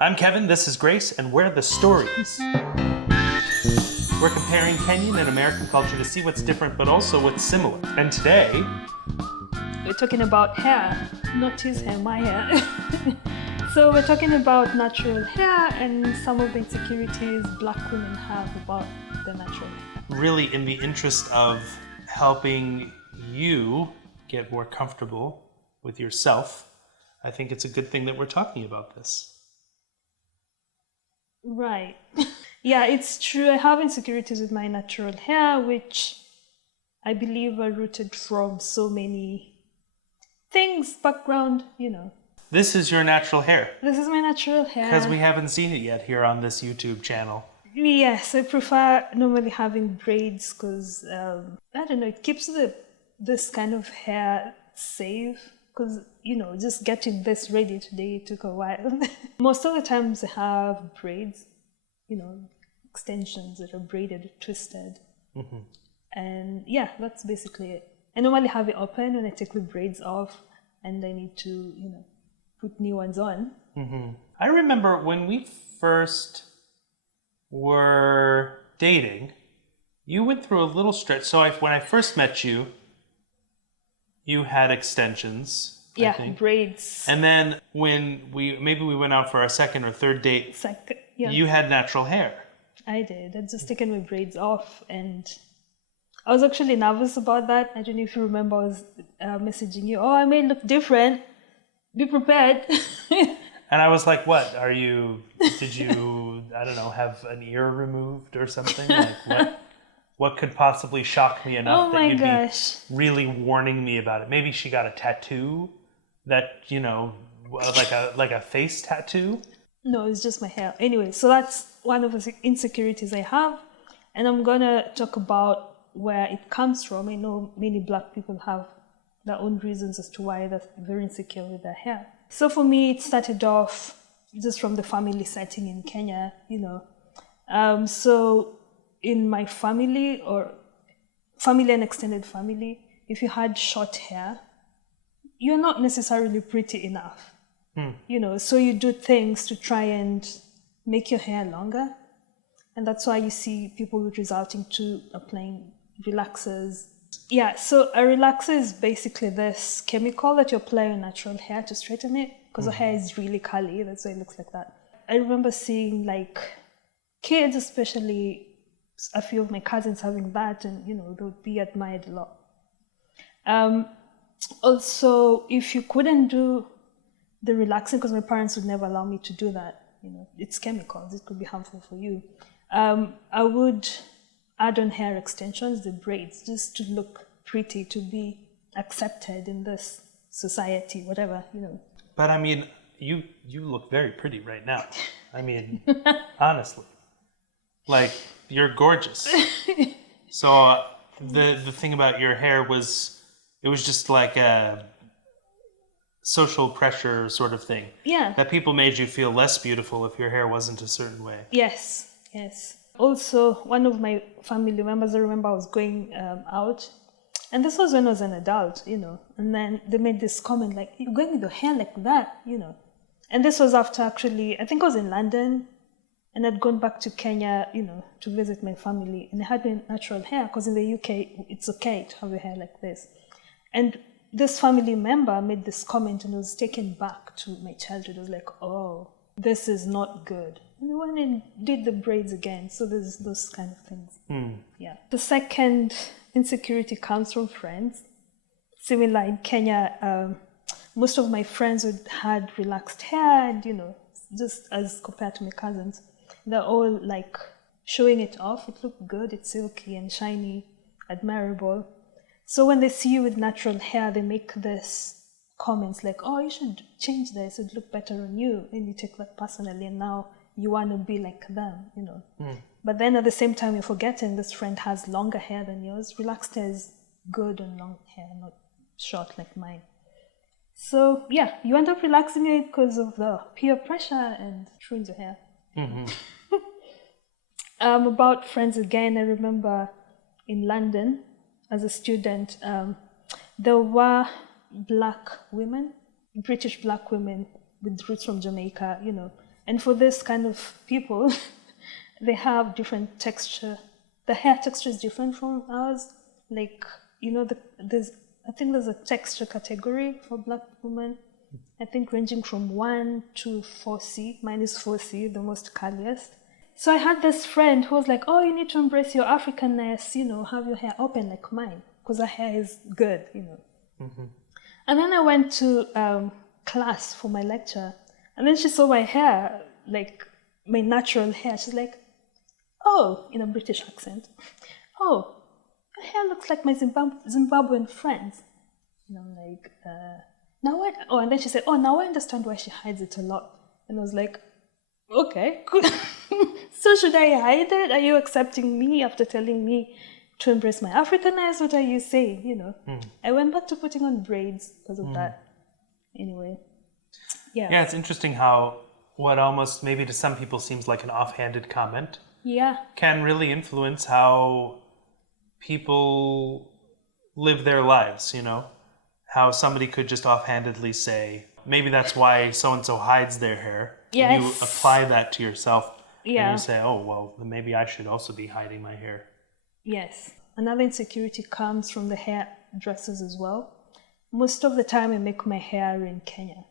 I'm Kevin, this is Grace, and we're the Stories. We're comparing Kenyan and American culture to see what's different, but also what's similar. And today, we're talking about hair, not his hair, my hair. So we're talking about natural hair and some of the insecurities Black women have about their natural hair. really in the interest of helping you get more comfortable with yourself, I think it's a good thing that we're talking about this. Right. Yeah, it's true. I have insecurities with my natural hair, which I believe are rooted from so many things, background, This is your natural hair, This is my natural hair. because we haven't seen it yet here on this YouTube channel. Yes, I prefer normally having braids because, I don't know, it keeps this kind of hair safe because, just getting this ready today took a while. Most of the times I have braids, extensions that are braided, twisted. Mm-hmm. And yeah, that's basically it. I normally have it open when I take the braids off and I need to, put new ones on. Mm-hmm. I remember when we first were dating, you went through a little stretch. So when I first met you, you had extensions. I Yeah, think. braids. And then when we went out for our second or third date, Yeah, you had natural hair. I did. I'd just taken my braids off and I was actually nervous about that. I don't know if you remember, I was messaging you, I may look different. Be prepared. And I was like, what? Did you, I don't know, have an ear removed or something? Like, what could possibly shock me enough that you'd be really warning me about it? Maybe she got a tattoo that, like a face tattoo? No, it's just my hair. Anyway, so that's one of the insecurities I have. And I'm going to talk about where it comes from. I know many Black people have their own reasons as to why they're very insecure with their hair. So for me, it started off just from the family setting in Kenya, So in my family or family and extended family, if you had short hair, you're not necessarily pretty enough. So you do things to try and make your hair longer. And that's why you see people resorting to applying relaxers. Yeah, so a relaxer is basically this chemical that you apply on natural hair to straighten it because the hair is really curly. That's why it looks like that. I remember seeing kids, especially a few of my cousins having that, and they would be admired a lot. Also, if you couldn't do the relaxing, because my parents would never allow me to do that, it's chemicals, it could be harmful for you. I would add on hair extensions, the braids, just to look pretty, to be accepted in this society, whatever, But I mean, you look very pretty right now. I mean, honestly. Like, you're gorgeous. So the thing about your hair was, it was just like a social pressure sort of thing. Yeah. That people made you feel less beautiful if your hair wasn't a certain way. Yes. Also, one of my family members, I remember I was going out, and this was when I was an adult, and then they made this comment like, you're going with your hair like that, And this was after actually, I think I was in London, and I'd gone back to Kenya, to visit my family, and I had my natural hair, because in the UK, it's okay to have your hair like this. And this family member made this comment, and I was taken back to my childhood. I was like, oh, this is not good. And I went and did the braids again. So there's those kind of things. Yeah. The second insecurity comes from friends. Similar in Kenya, most of my friends had relaxed hair and, just as compared to my cousins, they're all showing it off. It looked good. It's silky and shiny, admirable. So when they see you with natural hair, they make this comments like, oh, you should change this. It'd look better on you. And you take that personally. And now you want to be like them, But then at the same time, you're forgetting this friend has longer hair than yours. Relaxed hair is good on long hair, not short like mine. So yeah, you end up relaxing it because of the peer pressure and it ruins your hair. Mm-hmm. About friends again, I remember in London as a student, there were Black women, British Black women with roots from Jamaica, And for this kind of people, they have different texture. The hair texture is different from ours. Like, you know, I think there's a texture category for Black women. I think ranging from 1 to 4C. Mine is 4C, the most curliest. So I had this friend who was like, oh, you need to embrace your Africanness, you know, have your hair open like mine, because her hair is good, you know. Mm-hmm. And then I went to class for my lecture, and then she saw my hair, like my natural hair. She's like, oh, in a British accent, oh, your hair looks like my Zimbabwean friends. And I'm like, now what? Oh, and then she said, oh, now I understand why she hides it a lot. And I was like, okay, cool. So should I hide it? Are you accepting me after telling me to embrace my Africanness? What are you saying? You know, I went back to putting on braids because of that. Anyway, yeah. Yeah, it's interesting how what almost maybe to some people seems like an offhanded comment can really influence how people live their lives, you know? How somebody could just offhandedly say, maybe that's why so-and-so hides their hair. Yes. And you apply that to yourself. Yeah. And you say, oh, well, then maybe I should also be hiding my hair. Yes. Another insecurity comes from the hairdressers as well. Most of the time I make my hair in Kenya,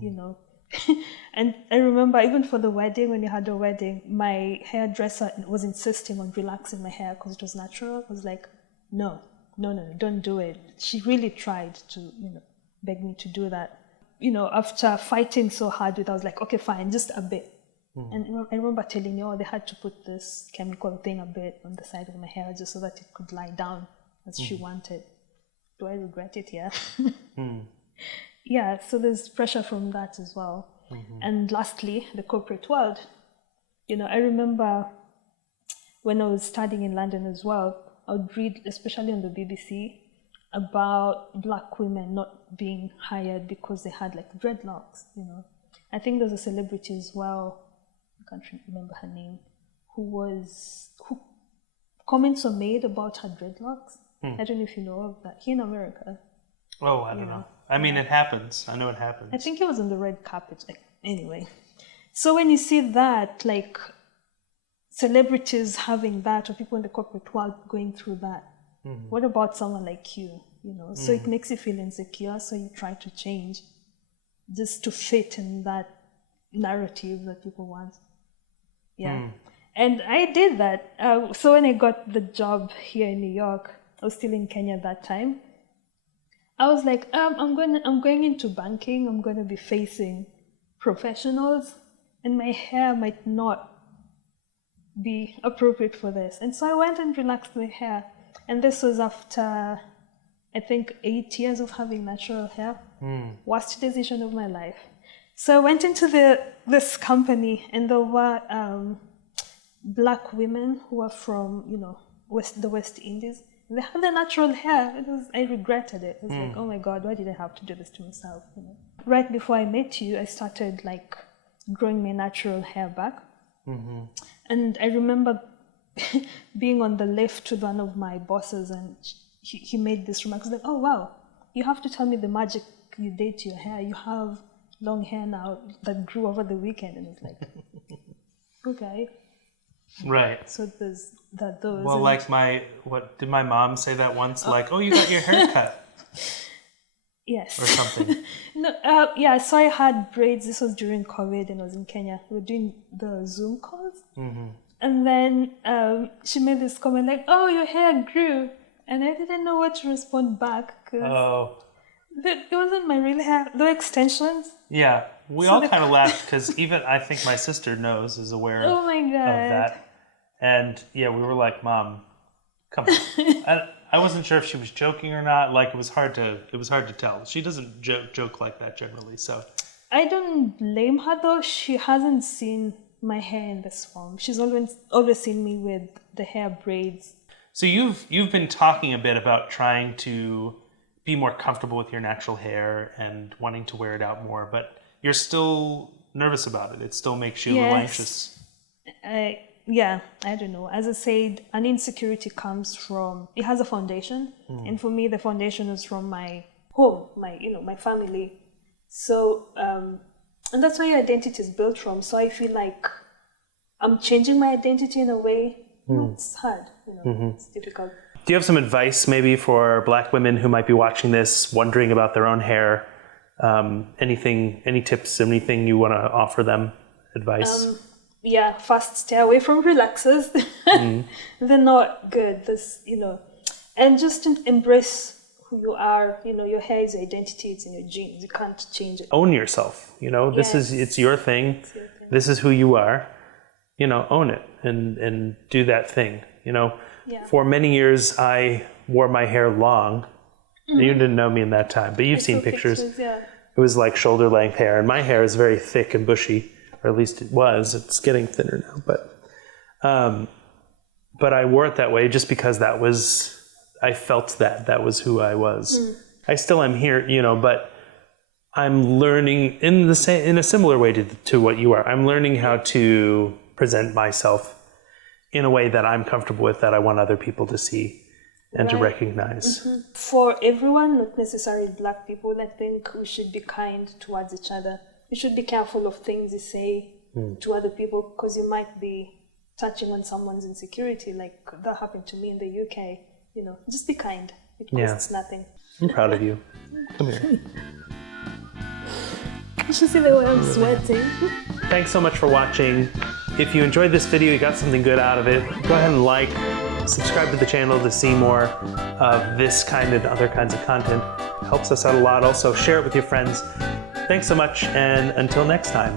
you know. And I remember even for the wedding, when you had a wedding, my hairdresser was insisting on relaxing my hair because it was natural. I was like, no, don't do it. She really tried to, you know, beg me to do that. You know, after fighting so hard with it, I was like, okay, fine, just a bit. And I remember telling you, they had to put this chemical thing a bit on the side of my hair just so that it could lie down as she wanted. Do I regret it? Yeah. Yeah, so there's pressure from that as well. And lastly, the corporate world. You know, I remember when I was studying in London as well, I would read, especially on the BBC, about Black women not being hired because they had like dreadlocks, you know. I think there's a celebrity as well, I can't remember her name, who comments were made about her dreadlocks. I don't know if you know of that. Here in America. Oh, I don't know. I mean, it happens. I know it happens. I think it was on the red carpet. Like, anyway. So when you see that, like, celebrities having that, or people in the corporate world going through that, what about someone like you? You know, so it makes you feel insecure, so you try to change just to fit in that narrative that people want. Yeah. And I did that. So when I got the job here in New York, I was still in Kenya at that time. I was like, I'm going into banking. I'm going to be facing professionals, and my hair might not be appropriate for this. And so I went and relaxed my hair. And this was after, I think, 8 years of having natural hair. Worst decision of my life. So I went into this company, and there were Black women who were from, you know, the West Indies. They had their natural hair. I regretted it. I was like, oh my God, why did I have to do this to myself? You know? Right before I met you, I started like growing my natural hair back. And I remember being on the lift with one of my bosses, and he made this remark. I was like, oh wow, you have to tell me the magic you did to your hair. You have long hair now that grew over the weekend. And it's like, okay. Right. So there's that. Those. Well, like what did my mom say that once? Like, oh, you got your hair cut. Yes. Or something. No. Yeah. So I had braids. This was during COVID, and I was in Kenya. We were doing the Zoom calls, and then she made this comment like, "Oh, your hair grew," and I didn't know what to respond back because it wasn't my real hair. The extensions. Yeah. We all kind of laughed because even I think my sister is aware oh my God. of that. And yeah, we were like, Mom, come on. I wasn't sure if she was joking or not. Like it was hard to tell. She doesn't joke like that generally. So I don't blame her though. She hasn't seen my hair in this form. She's always seen me with the hair braids. So you've been talking a bit about trying to be more comfortable with your natural hair and wanting to wear it out more, but you're still nervous about it. It still makes you a little anxious. Yeah, I don't know. As I said, an insecurity comes from, it has a foundation. And for me, the foundation is from my home, my family. So And that's where your identity is built from. So I feel like I'm changing my identity in a way. It's hard, it's difficult. Do you have some advice maybe for Black women who might be watching this, wondering about their own hair? Any tips, anything you want to offer them? Advice? First stay away from relaxers. They're not good. And just embrace who you are. Your hair is your identity. It's in your genes. You can't change it. Own yourself. It's your thing. This is who you are. Own it and do that thing. For many years I wore my hair long. You didn't know me in that time, but you've seen pictures. It was like shoulder length hair, and my hair is very thick and bushy, or at least it was. It's getting thinner now, but I wore it that way just because I felt that was who I was. I still am here, but I'm learning in a similar way to what you are. I'm learning how to present myself in a way that I'm comfortable with, that I want other people to see and to recognize. For everyone, not necessarily Black people, I think we should be kind towards each other. We should be careful of things you say to other people, because you might be touching on someone's insecurity, like that happened to me in the UK. Just be kind. It costs nothing. I'm proud of you. Come here. You should see the way I'm sweating. Thanks so much for watching. If you enjoyed this video, you got something good out of it, go ahead and subscribe to the channel to see more of this kind and other kinds of content. Helps us out a lot. Also, share it with your friends. Thanks so much, and until next time,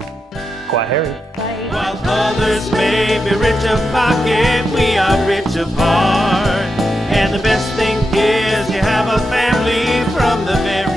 Kwa Heri. Bye. While others may be rich of pocket, we are rich of heart. And the best thing is you have a family from the very